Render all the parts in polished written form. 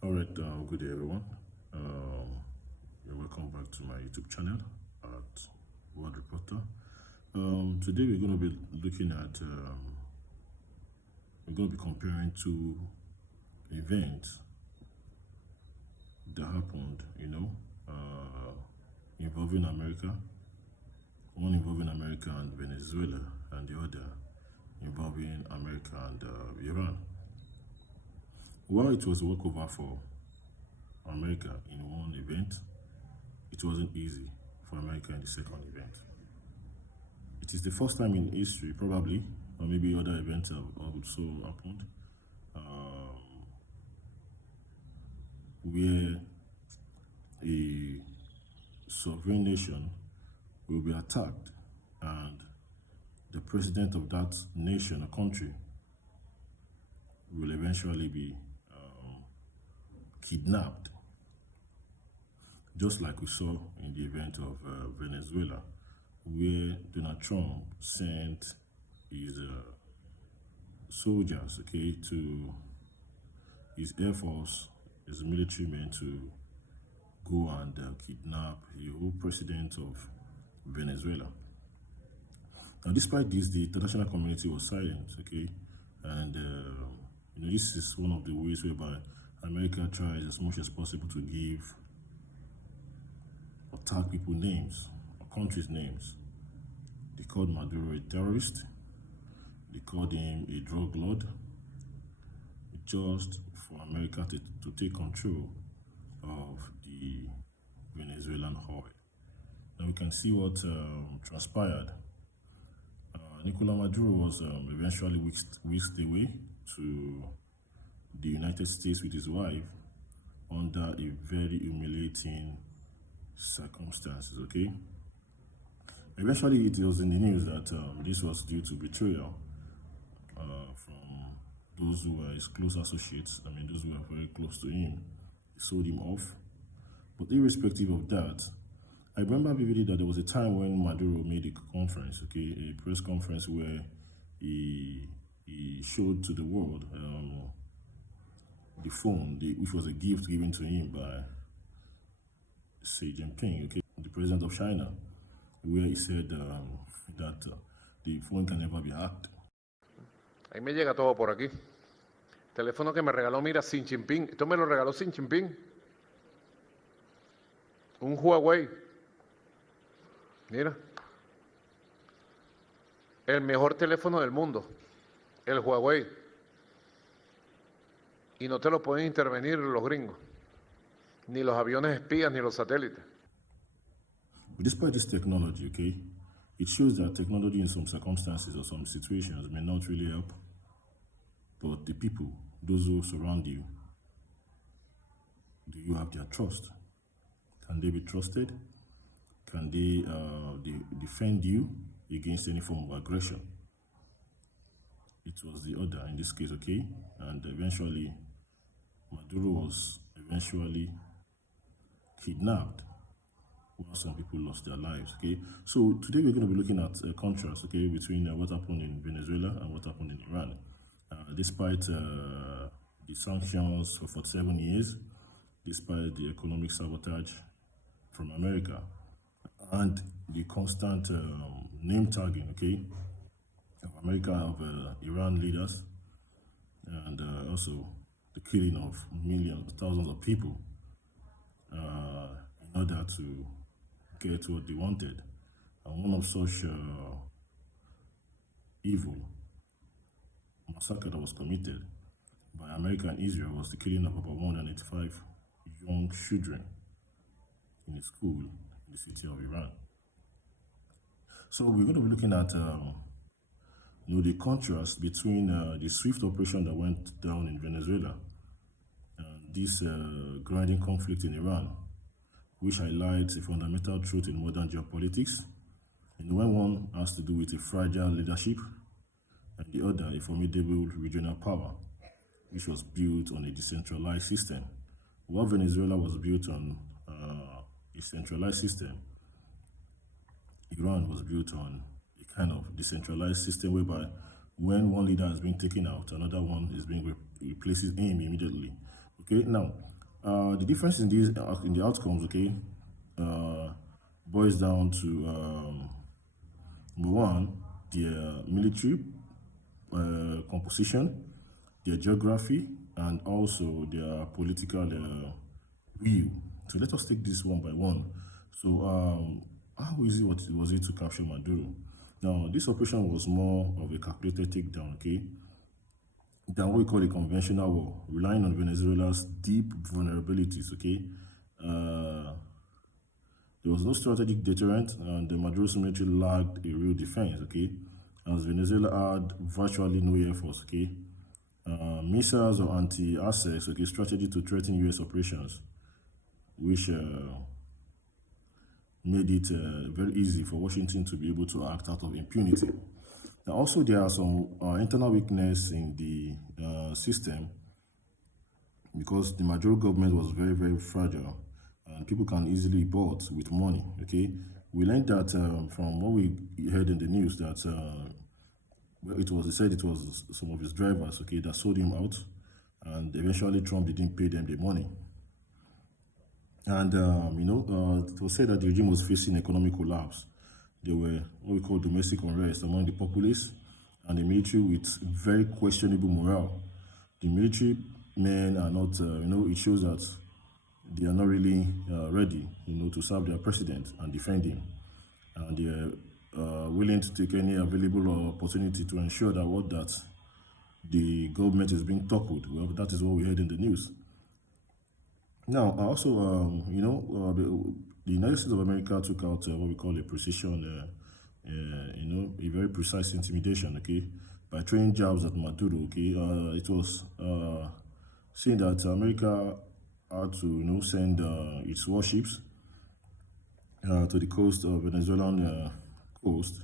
All right, good day, everyone. You're welcome back to my YouTube channel at World Reporter. Today we're going to be looking at, we're going to be comparing two events that happened, involving America, one involving America and Venezuela, and the other involving America and Iran. While it was a walkover for America in one event, it wasn't easy for America in the second event. It is the first time in history, probably, or maybe other events have also happened, where a sovereign nation will be attacked and the president of that nation or country will eventually be kidnapped, just like we saw in the event of Venezuela, where Donald Trump sent his soldiers, to his air force, his military men to go and kidnap the whole president of Venezuela. Now, despite this, the international community was silent, and this is one of the ways whereby America tries as much as possible to give or tag people names or countries' names. They called Maduro a terrorist. They called him a drug lord, just for America to take control of the Venezuelan oil. Now we can see what transpired. Nicolas Maduro was eventually whisked away to the United States with his wife under a very humiliating circumstances, Eventually, it was in the news that this was due to betrayal from those who were his close associates. Those who were very close to him. He sold him off. But irrespective of that, I remember vividly that there was a time when Maduro made a conference, a press conference where he showed to the world the phone, which was a gift given to him by Xi Jinping, the president of China, where he said that the phone can never be hacked. Ahí me llega todo por aquí. Teléfono que me regaló, mira, Xi Jinping. Esto me lo regaló Xi Jinping. Un Huawei. Mira. El mejor teléfono del mundo. El Huawei. Y no te lo pueden intervenir los gringos. Ni los aviones espías, ni los satélites. But despite this technology, it shows that technology in some circumstances or some situations may not really help, but the people, those who surround you, do you have their trust? Can they be trusted? Can they defend you against any form of aggression? It was the other in this case, and eventually Maduro was kidnapped, while some people lost their lives, So today we're going to be looking at a contrast, between what happened in Venezuela and what happened in Iran. Despite the sanctions for 47 years, despite the economic sabotage from America, and the constant name tagging, of America, of Iran leaders, and also the killing of millions, thousands of people in order to get what they wanted. And one of such evil massacre that was committed by America and Israel was the killing of about 185 young children in a school in the city of Iran. So we're going to be looking at the contrast between the swift operation that went down in Venezuela and this grinding conflict in Iran, which highlights a fundamental truth in modern geopolitics, and when one has to do with a fragile leadership and the other a formidable regional power, which was built on a decentralized system. While Venezuela was built on a centralized system, Iran was built on a kind of decentralized system whereby when one leader has been taken out, another one is being replaces him immediately. Okay, now The difference in these in the outcomes, okay, boils down to number one, their military composition, their geography, and also their political will. So let us take this one by one. So how easy was it to capture Maduro? Now, this operation was more of a calculated takedown, okay, than what we call a conventional war, relying on Venezuela's deep vulnerabilities, okay. Uh, there was no strategic deterrent, and the Maduro's military lacked a real defense, okay, as Venezuela had virtually no air force, okay. Missiles or anti-access, okay, strategy to threaten U.S. operations, which made it very easy for Washington to be able to act out of impunity. Now, also, there are some internal weakness in the system because the Maduro government was very, very fragile and people can easily bought with money, okay? We learned that from what we heard in the news that well, they said it was some of his drivers, okay, that sold him out and eventually Trump didn't pay them the money. And, it was said that the regime was facing economic collapse. There were what we call domestic unrest among the populace and the military with very questionable morale. The military men are not, it shows that they are not really ready, to serve their president and defend him. And they are willing to take any available opportunity to ensure that the government is being toppled. Well, that is what we heard in the news. Now, also, the United States of America took out what we call a precision, a very precise intimidation, okay, by throwing jabs at Maduro, okay. It was saying that America had to, send its warships to the coast of Venezuelan coast.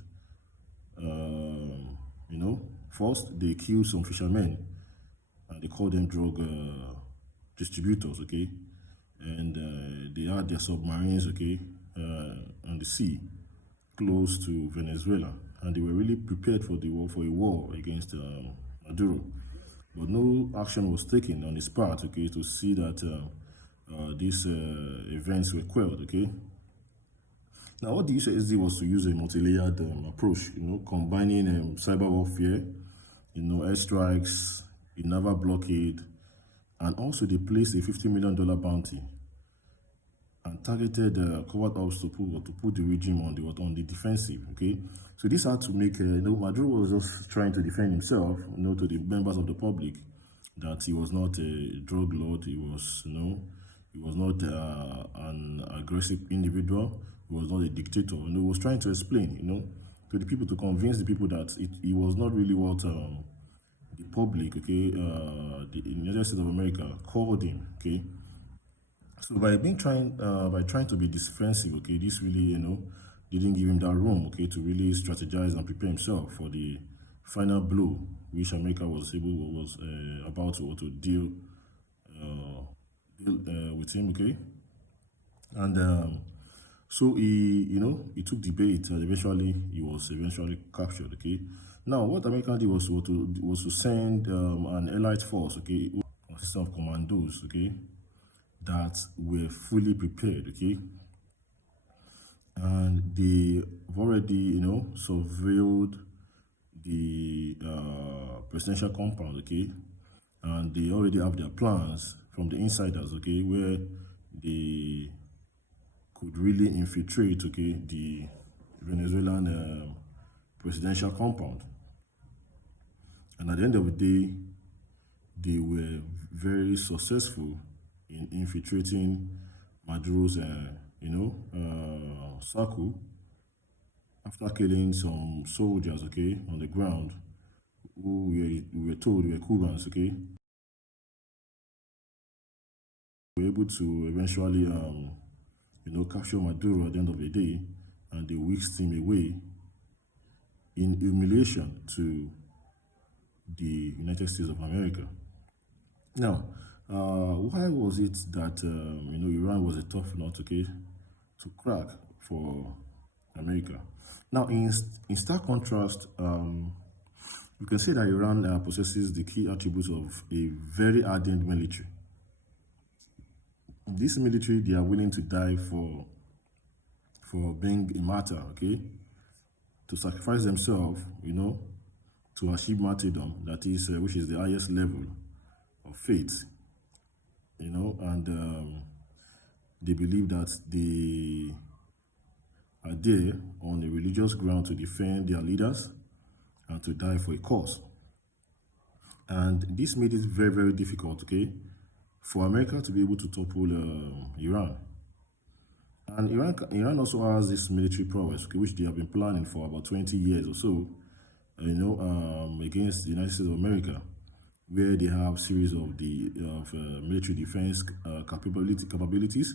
First they killed some fishermen, and they called them drug distributors, okay, and they had their submarines, okay, on the sea close to Venezuela, and they were really prepared for a war against Maduro, but no action was taken on his part, okay, to see that these events were quelled, okay. Now, what the USSD was to use a multi-layered approach, combining cyber warfare, airstrikes, a naval blockade, and also they placed a $50 million bounty and targeted covert ops to put the regime on the defensive. Okay, so this had to make Maduro was just trying to defend himself, to the members of the public that he was not a drug lord. He was, he was not an aggressive individual. He was not a dictator. He was trying to explain, to the people, to convince the people that he was not really what the public, okay, the United States of America called him, okay. So by trying to be defensive, okay, this really, didn't give him that room, okay, to really strategize and prepare himself for the final blow, which America was about to deal with him, okay. And so he took the bait, and eventually he was captured, okay. Now, what America did was to send an elite force, okay, consisting of commandos, okay, that were fully prepared, okay, and they've already, surveilled the presidential compound, okay, and they already have their plans from the insiders, okay, where they could really infiltrate, okay, the Venezuelan presidential compound. And at the end of the day, they were very successful in infiltrating Maduro's, circle after killing some soldiers, okay, on the ground who we were told were Cubans, okay. We were able to eventually, capture Maduro at the end of the day, and they whisked him away in humiliation to the United States of America. Now, why was it that Iran was a tough nut, okay, to crack for America? Now, in stark contrast, we can say that Iran possesses the key attributes of a very ardent military. this military, they are willing to die for being a martyr, okay? To sacrifice themselves, to achieve martyrdom, that is, which is the highest level of faith, and they believe that they are there on a religious ground to defend their leaders and to die for a cause. And this made it very, very difficult, okay, for America to be able to topple Iran. And Iran also has this military prowess, okay, which they have been planning for about 20 years or so, against the United States of America, where they have series of military defense capabilities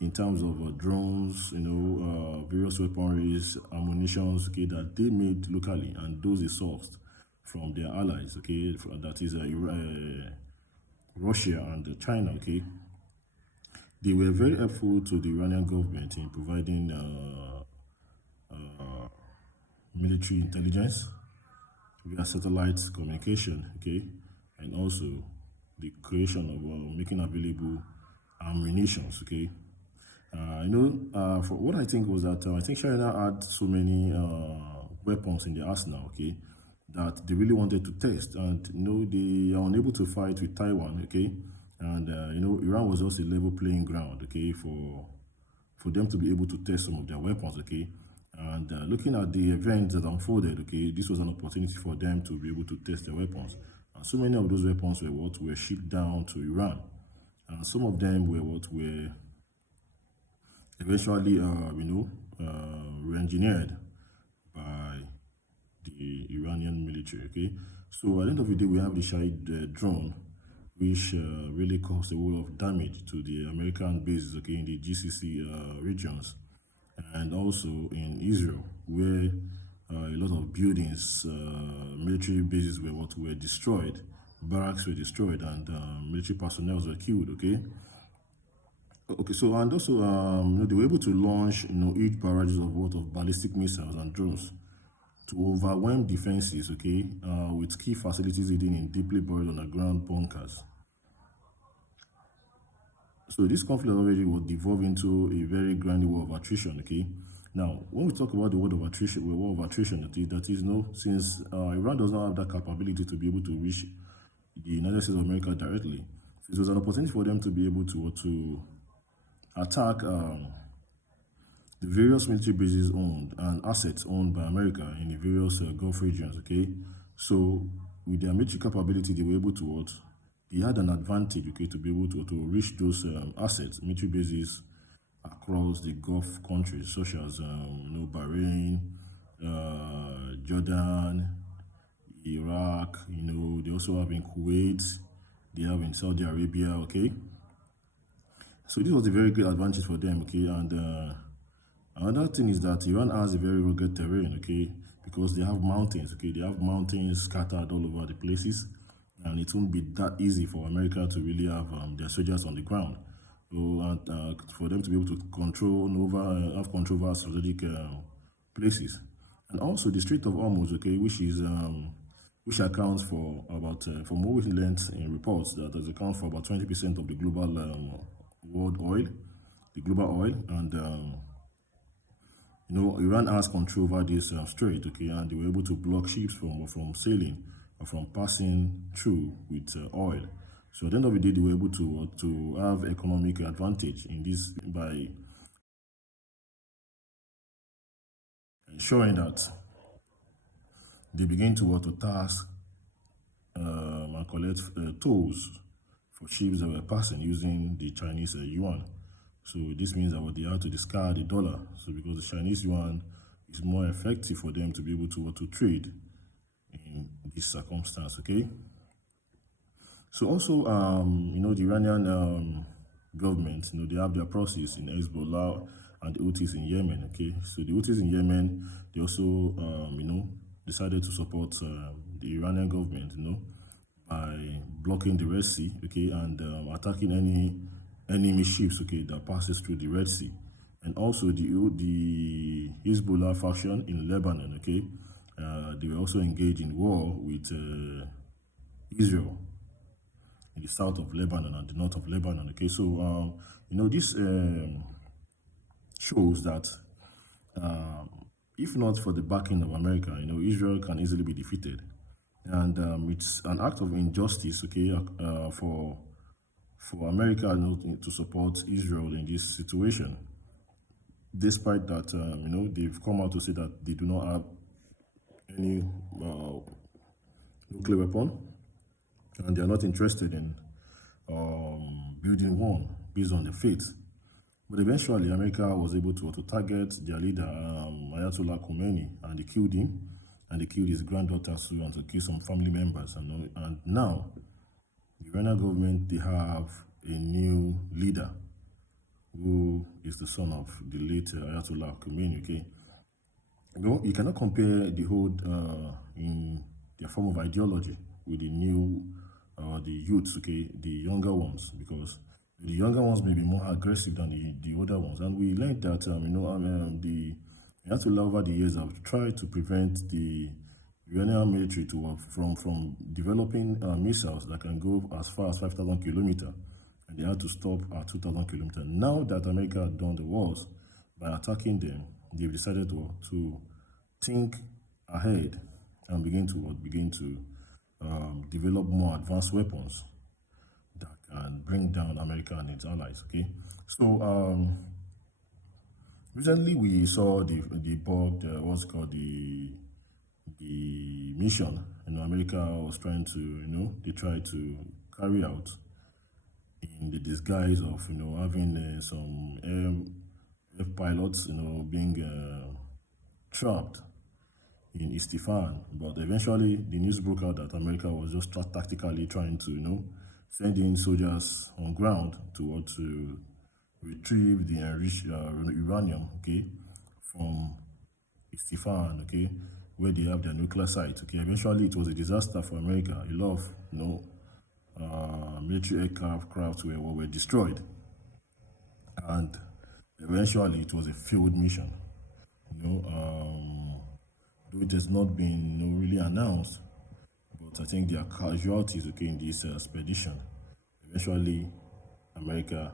in terms of drones, various weaponries, ammunitions, okay, that they made locally, and those they sourced from their allies, okay, that is Russia and China, okay. They were very helpful to the Iranian government in providing military intelligence via satellite communication, okay, and also the creation of making available ammunitions, okay. For what I think was that I think China had so many weapons in their arsenal, okay, that they really wanted to test, and they are unable to fight with Taiwan, okay, and Iran was also a level playing ground, okay, for them to be able to test some of their weapons, okay, and looking at the events that unfolded, okay, this was an opportunity for them to be able to test their weapons, and so many of those weapons were shipped down to Iran, and some of them were eventually, re-engineered by the Iranian military, okay? So at the end of the day, we have the Shahid drone, which really caused a whole lot of damage to the American bases, okay, in the GCC regions, and also in Israel, where a lot of buildings, military bases were destroyed, barracks were destroyed, and military personnel were killed, okay? Okay, so and also, they were able to launch, huge barrages of ballistic missiles and drones to overwhelm defenses, okay, with key facilities hidden in deeply buried underground bunkers. So this conflict already will devolve into a very grand war of attrition, okay. Now, when we talk about the war of attrition, that is, since Iran does not have that capability to be able to reach the United States of America directly, it was an opportunity for them to be able to attack the various military bases owned and assets owned by America in the various Gulf regions, okay? So with their military capability, they were able to they had an advantage, okay, to be able to reach those assets, military bases across the Gulf countries, such as, Bahrain, Jordan, Iraq, they also have in Kuwait, they have in Saudi Arabia, okay? So this was a very great advantage for them, okay? And another thing is that Iran has a very rugged terrain, okay? Because they have mountains, okay? They have mountains scattered all over the places, and it won't be that easy for America to really have their soldiers on the ground. So, and for them to be able to have control over strategic places. And also the Strait of Hormuz, okay, which accounts for about, from what we learned in reports, that does account for about 20% of the global world oil, the global oil, and Iran has control over this strait, okay, and they were able to block ships from sailing or from passing through with oil. So at the end of the day, they were able to have economic advantage in this by ensuring that they begin to tax and collect tolls for ships that were passing using the Chinese yuan. So this means that they have to discard the dollar. So because the Chinese yuan is more effective for them to be able to trade in this circumstance, okay? So also, the Iranian government, they have their process in Hezbollah and the Houthis in Yemen, okay? So the Houthis in Yemen, they also, decided to support the Iranian government, by blocking the Red Sea, okay, and attacking any enemy ships, okay, that passes through the Red Sea. And also the Hezbollah faction in Lebanon, okay, they were also engaged in war with Israel in the south of Lebanon and the north of Lebanon. Okay, so this shows that if not for the backing of America, Israel can easily be defeated, and it's an act of injustice, okay, for America to support Israel in this situation, despite that they've come out to say that they do not have any nuclear weapon, and they are not interested in building one based on the faith. But eventually, America was able to target their leader, Ayatollah Khomeini, and they killed him, and they killed his granddaughter too, and to kill some family members. And now, the Iranian government, they have a new leader, who is the son of the late Ayatollah Khomeini. Okay, you cannot compare the whole in their form of ideology with the new, the youths, okay, the younger ones, because the younger ones may be more aggressive than the older ones. And we learned that, the Ayatollah over the years have tried to prevent the Iranian military from developing missiles that can go as far as 5,000 kilometers. And they had to stop at 2,000 kilometers. Now that America had done the wars, by attacking them, they've decided to think ahead and begin to develop more advanced weapons that can bring down America and its allies. Okay, so recently we saw the what's called the mission. America was trying to they tried to carry out in the disguise of having some air pilots being trapped in Isfahan, but eventually the news broke out that America was just tactically trying to send in soldiers on ground to retrieve the enriched uranium, okay, from Isfahan, okay, where they have their nuclear site. Okay, eventually it was a disaster for America. A lot of military aircraft were destroyed, and eventually it was a failed mission. Though it has not been really announced, but I think there are casualties, okay, in this expedition. Eventually, America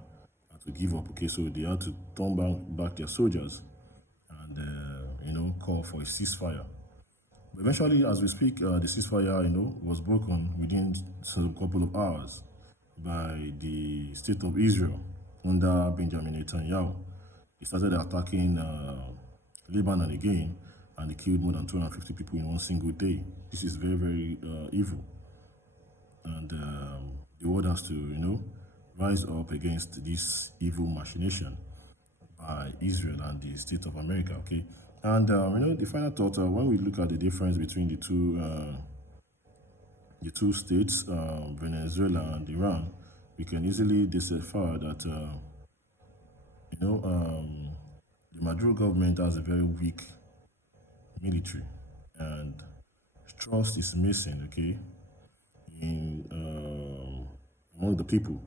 had to give up, okay, so they had to turn back their soldiers and call for a ceasefire. But eventually, as we speak, the ceasefire was broken within a couple of hours by the state of Israel under Benjamin Netanyahu. They started attacking Lebanon again, and they killed more than 250 people in one single day. This is very, very evil. And the world has to, rise up against this evil machination by Israel and the state of America, okay? And, the final thought, when we look at the difference between the two states, Venezuela and Iran, we can easily decipher that, the Maduro government has a very weak military, and trust is missing, okay, in among the people,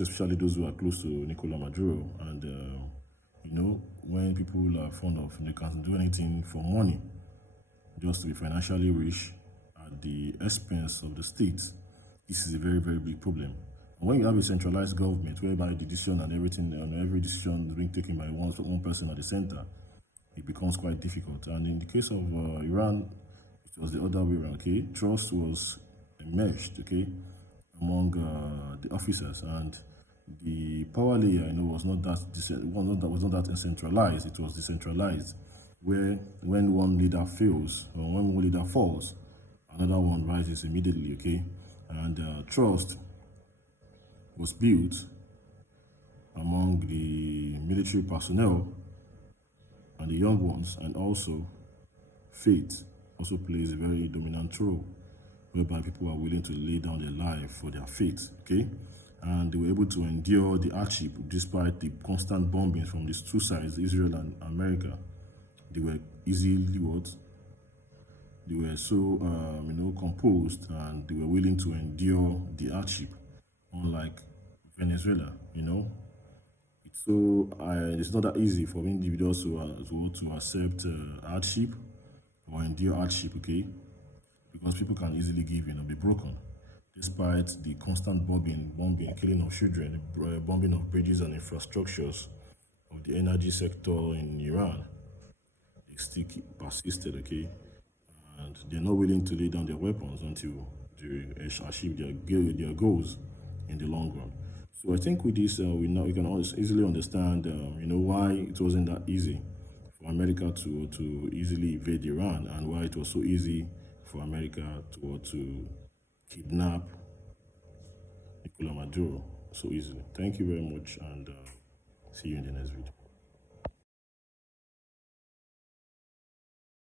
especially those who are close to Nicolas Maduro. And when people are fond of, they can't do anything for money, just to be financially rich at the expense of the state. This is a very, very big problem. And when you have a centralized government whereby the decision and everything, every decision is being taken by one person at the center, it becomes quite difficult. And in the case of Iran, it was the other way around, okay? Trust was enmeshed, okay, among the officers, and the power layer, was not that centralized. It was decentralized, where when one leader fails or when one leader falls, another one rises immediately, okay? And trust was built among the military personnel and the young ones, and also faith also plays a very dominant role, whereby people are willing to lay down their life for their faith, okay? And they were able to endure the hardship despite the constant bombings from these two sides, Israel and America. They were easily what? They were so, composed, and they were willing to endure the hardship, unlike Venezuela, So it's not that easy for individuals to accept hardship or endure hardship, okay? Because people can easily give, be broken. despite the constant bombing, killing of children, bombing of bridges and infrastructures of the energy sector in Iran. They still persisted, okay? And they're not willing to lay down their weapons until they achieve their goals in the long run. So I think with this, we can easily understand, why it wasn't that easy for America to easily invade Iran, and why it was so easy for America to kidnap Nicolas Maduro so easily. Thank you very much, and see you in the next video.